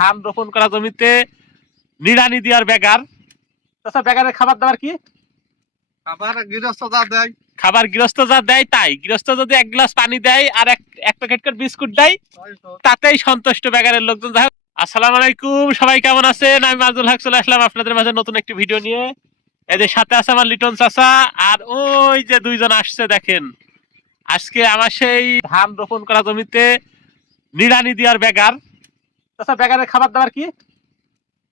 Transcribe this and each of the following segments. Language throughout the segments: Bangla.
ধান রোপণ করা জমিতে নিড়ানি দেওয়ার বেগার। তাছাড়া বেগারের খাবার দাবার কি? আবার গৃহস্থ যা দেয়। খাবার গৃহস্থ যা দেয় তাই। গৃহস্থ যদি এক গ্লাস পানি দেয় আর এক এক প্যাকেট করে বিস্কুট দেয় তাতেই সন্তুষ্ট বেগারের লোকজন। যাই আসসালামু আলাইকুম। সবাই কেমন আছেন? আমি মাজুল হক চলে আসলাম আপনাদের মাঝে নতুন একটি ভিডিও নিয়ে। এদের সাথে আছে আমার লিটন চাচা আর ওই যে দুইজন আসছে দেখেন। আজকে আমার সেই ধান রোপণ করা জমিতে নিড়ানি দেওয়ার বেগার। তাছাড়া বেগারের খাবার দাবার কি?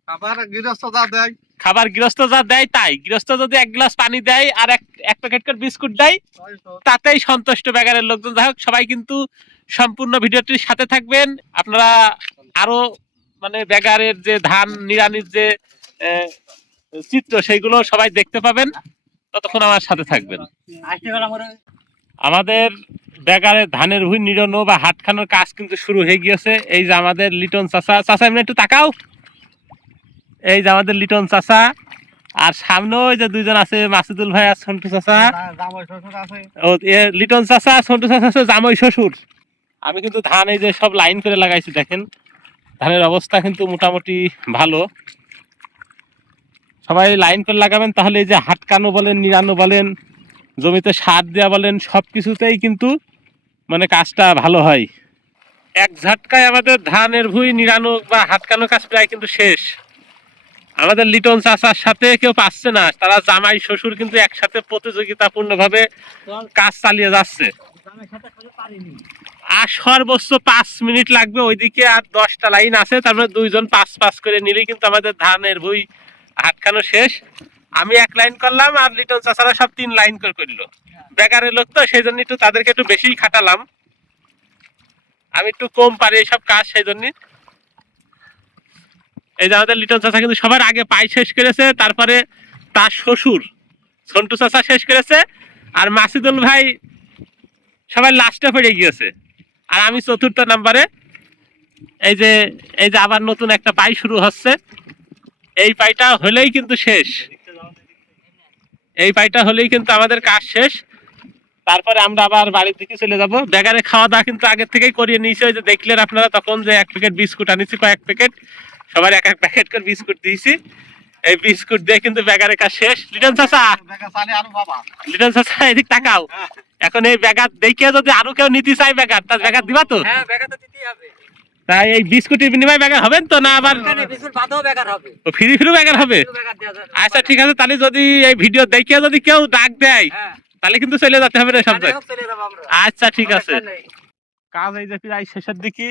আবার গৃহস্থ যা দেয়। খাবার গৃহস্থ যা দেয় তাই। গৃহস্থ যদি এক গ্লাস পানি দেয় আর এক এক প্যাকেট করে বিস্কুট দেয় তাতেই সন্তুষ্ট বেগারের লোকজন। যাই হোক সবাই কিন্তু সম্পূর্ণ ভিডিওটির সাথে থাকবেন। আপনারা আরও মানে বেগারের যে ধান নিরানির যে চিত্র সেইগুলো সবাই দেখতে পাবেন। ততক্ষণ আমার সাথে থাকবেন। আমাদের বেগারের ধানের ভুঁই নিড়ানো বা হাটখানোর কাজ কিন্তু শুরু হয়ে গিয়েছে। এই যে আমাদের লিটন চাচা চাচা, এমনি একটু তাকাও। এই যে আমাদের লিটন চাচা, আর সামনে ওই যে দুইজন আছে, মাসুদুল ভাই আর সন্টু আছে ও লিটন ছোট চাচা হচ্ছে জামাই শ্বশুর। আমি কিন্তু ধান এই যে সব লাইন করে লাগাইছি, দেখেন। ধানের অবস্থা কিন্তু মোটামুটি ভালো। সবাই লাইন করে লাগাবেন, তাহলে এই যে হাটকানো বলেন নিরানো বলেন জমিতে সার দেওয়া বলেন সব কিছুতেই কিন্তু মানে কাজটা ভালো হয়। এক ঝাটকায় আমাদের ধানের ভুঁই নিরানো বা হাটকানো কাজ প্রায় কিন্তু শেষ। আমাদের লিটন চাচার সাথে কেউ পাচ্ছে না, তারা জামাই, শ্বশুর কিন্তু একসাথে প্রতিযোগিতাপূর্ণভাবে কাজ চালিয়ে যাচ্ছে। আর সর্বোচ্চ পাঁচ মিনিট লাগবে ওইদিকে আর দশটা লাইন আছে, তারপরে দুইজন পাঁচ পাঁচ করে নিলেই কিন্তু আমাদের ধানের ভুই হাটখানো শেষ। আমি এক লাইন করলাম আর লিটন চাচারা সব তিন লাইন করে করল। বেকারের লোক তো সেই জন্য একটু তাদেরকে একটু বেশি খাটালাম। আমি একটু কম পারি এইসব কাজ সেই জন্য এই যে আমাদের লিটন চাচা কিন্তু সবার আগে পাই শেষ করেছে তারপরে তার শ্বশুর সন্টু চাচা শেষ করেছে আর মাসিদুল ভাই সবাই লাস্টে পড়ে গিয়েছে। আর আমি চতুর্থ নাম্বারে। এই যে এই যে আবার নতুন একটা পাই শুরু হচ্ছে। এই পাইটা হলেই কিন্তু শেষ। এই পাইটা হলেই কিন্তু আমাদের কাজ শেষ। তারপরে আমরা আবার বাড়ির দিকে চলে যাব। বেগারে খাওয়া দাওয়া কিন্তু আগের থেকেই করিয়ে নিয়েছি। ওই যে দেখলেন আপনারা তখন যে এক প্যাকেট বিস্কুট আনিছি কয়েক প্যাকেট। সবার এক এক প্যাকেট করে বিস্কুট দিয়েছি। এই বিস্কুট দিয়ে কিন্তু বেগারে কাজ শেষ। লিটন চাচা চালে লিটন চাচা এদিক তাকাও। এখন এই ব্যাগার দেখে যদি আরও কেউ নিতে চাই ব্যাগার তার ব্যাগার দিবা তো? হ্যাঁ তো দিতেই হবে। তাই এই বিস্কুটের বিনিময়ে ব্যাগার হবেন তো না আবার হবে। ফ্রি ফ্রি হবে? বেকার যাবে। আচ্ছা ঠিক আছে তাহলে যদি এই ভিডিও দেখে যদি কেউ ডাক দেয় হ্যাঁ। তাহলে কিন্তু চলে যেতে হবে সব আচ্ছা ঠিক আছে। কাজ এই যে প্রায় শেষের দিকে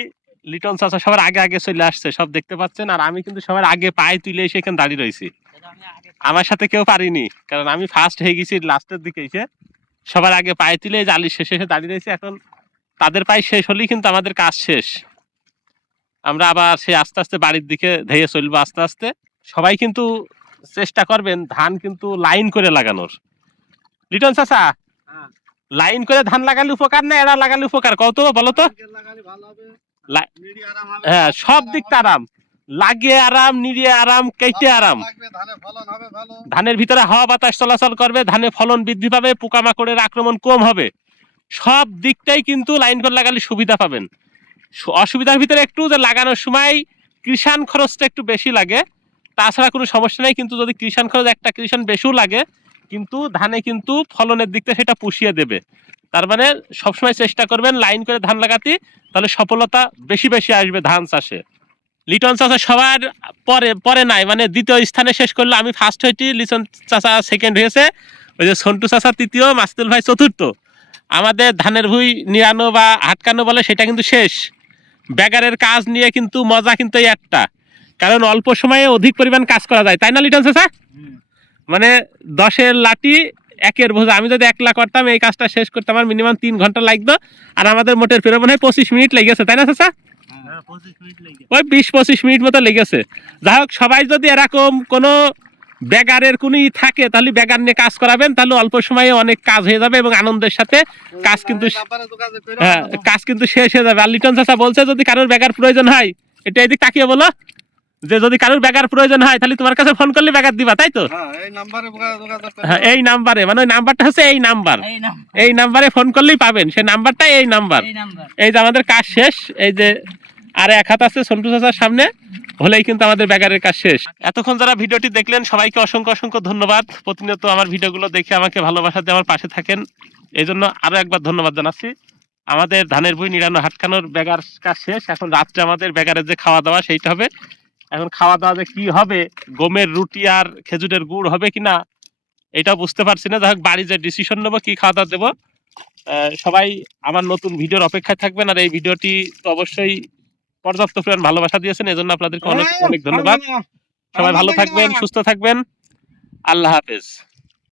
লিটন চাচা সবার আগে আগে চলে আসছে সব দেখতে পাচ্ছেন আর আমি কিন্তু সবার আগে পায়ে তুলে এসে এখানে দাঁড়িয়ে রয়েছি। আমার সাথে কেউ পারিনি কারণ আমি ফার্স্ট হয়ে গেছি লাস্টের দিকে এসে সবার আগে পায়ে তুলে আলির শেষে এসে দাঁড়িয়ে রয়েছে এখন তাদের পায়ে শেষ হলেই কিন্তু আমাদের কাজ শেষ। আমরা আবার সে আস্তে আস্তে বাড়ির দিকে ধেয়ে চলবো আস্তে আস্তে। সবাই কিন্তু চেষ্টা করবেন ধান কিন্তু লাইন করে লাগানোর। লিটন চাচা হ্যাঁ। লাইন করে ধান লাগালে উপকার না এরা লাগালে উপকার? কত বলো তো। হ্যাঁ সব দিকটা আরাম। লাগিয়ে আরাম নিড়িয়ে আরাম কেটে আরাম। ধানের ভিতরে হাওয়া বাতাস চলাচল করবে ধানে ফলন বৃদ্ধি পাবে পোকামাকড়ের আক্রমণ কম হবে। সব দিকটাই কিন্তু লাইন করে লাগালে সুবিধা পাবেন। অসুবিধার ভিতরে একটু যে লাগানোর সময় কৃষাণ খরচটা একটু বেশি লাগে। তাছাড়া কোনো সমস্যা নেই, কিন্তু যদি কৃষাণ খরচ একটা কৃষাণ বেশিও লাগে, কিন্তু ধানে কিন্তু ফলনের দিকটা সেটা পুষিয়ে দেবে। তার মানে সবসময় চেষ্টা করবেন লাইন করে ধান লাগাতে, তাহলে সফলতা বেশি বেশি আসবে ধান চাষে। লিটন চাষা সবার পরে পরে নাই মানে দ্বিতীয় স্থানে শেষ করল। আমি ফার্স্ট হয়েছি লিটন চাষা সেকেন্ড হয়েছে, ওই যে সন্টু চাষা তৃতীয়, মাসতুল ভাই চতুর্থ। আমাদের ধানের ভুই নিরানো বা হাটকানো বলে সেটা কিন্তু শেষ। ব্যাগারের কাজ নিয়ে কিন্তু মজা কিন্তু একটা। কারণ অল্প সময়ে অধিক পরিমাণ কাজ করা যায়। তাই না লিটন চাষা মানে দশের লাঠি একের বোঝা। আমি যদি একলা করতাম এই কাজটা শেষ করতে আমার মিনিমাম তিন ঘণ্টা লাগতো। আর আমাদের মোটের ফেরো মনে হয় পঁচিশ মিনিট লেগেছে। তাই না চাষা হ্যাঁ ওই বিশ পঁচিশ মিনিট মতো লেগেছে। যাই হোক সবাই যদি এরকম কোনো ব্যাগারের কোনো ই থাকে তাহলে ব্যাগার নিয়ে কাজ করাবেন তাহলে অল্প সময়ে অনেক কাজ হয়ে যাবে এবং আনন্দের সাথে কাজ কিন্তু হ্যাঁ কাজ কিন্তু শেষ হয়ে যাবে। আর লিটন চাচা বলছে যদি কারোর ব্যাগার প্রয়োজন হয় এটা এদিক তাকিয়ে বলো যে যদি কারোর ব্যাগার প্রয়োজন হয় তাহলে তোমার কাছে ফোন করলে ব্যাগার দিবা তাই তো? হ্যাঁ হ্যাঁ এই নাম্বারে মানে ওই নাম্বারটা হচ্ছে এই নাম্বার। এই নাম্বারে। ফোন করলেই পাবেন সেই নাম্বারটা এই নাম্বার। এই যে আমাদের কাজ শেষ এই যে আর এক হাত আছে সন্টু চাচার সামনে, হলেই কিন্তু আমাদের ব্যাগারের কাজ শেষ। এতক্ষণ যারা ভিডিওটি দেখলেন, সবাইকে অসংখ্য অসংখ্য ধন্যবাদ। প্রতিনিয়ত আমার ভিডিওগুলো দেখে আমাকে ভালোবাসা দিয়ে আমার পাশে থাকেন। এই জন্য আরও একবার ধন্যবাদ জানাচ্ছি। আমাদের ধানের বই নিরানো হাটকানোর ব্যাগার কাজ শেষ। এখন রাত্রে আমাদের ব্যাগারের যে খাওয়া দাওয়া সেইটা হবে। এখন খাওয়া দাওয়া যে কি হবে, গমের রুটি আর খেজুরের গুড় হবে কিনা এটা বুঝতে পারছি না। যাই বাড়ি যে ডিসিশন নেব, কি খাওয়া দাওয়া দেবো সবাই আমার নতুন ভিডিওর অপেক্ষায় থাকবেন। আর এই ভিডিওটি তো অবশ্যই পর্যাপ্ত পরিমাণ ভালোবাসা দিয়েছেন এজন্য আপনাদেরকে অনেক অনেক ধন্যবাদ। সবাই ভালো থাকবেন সুস্থ থাকবেন। আল্লাহ হাফেজ।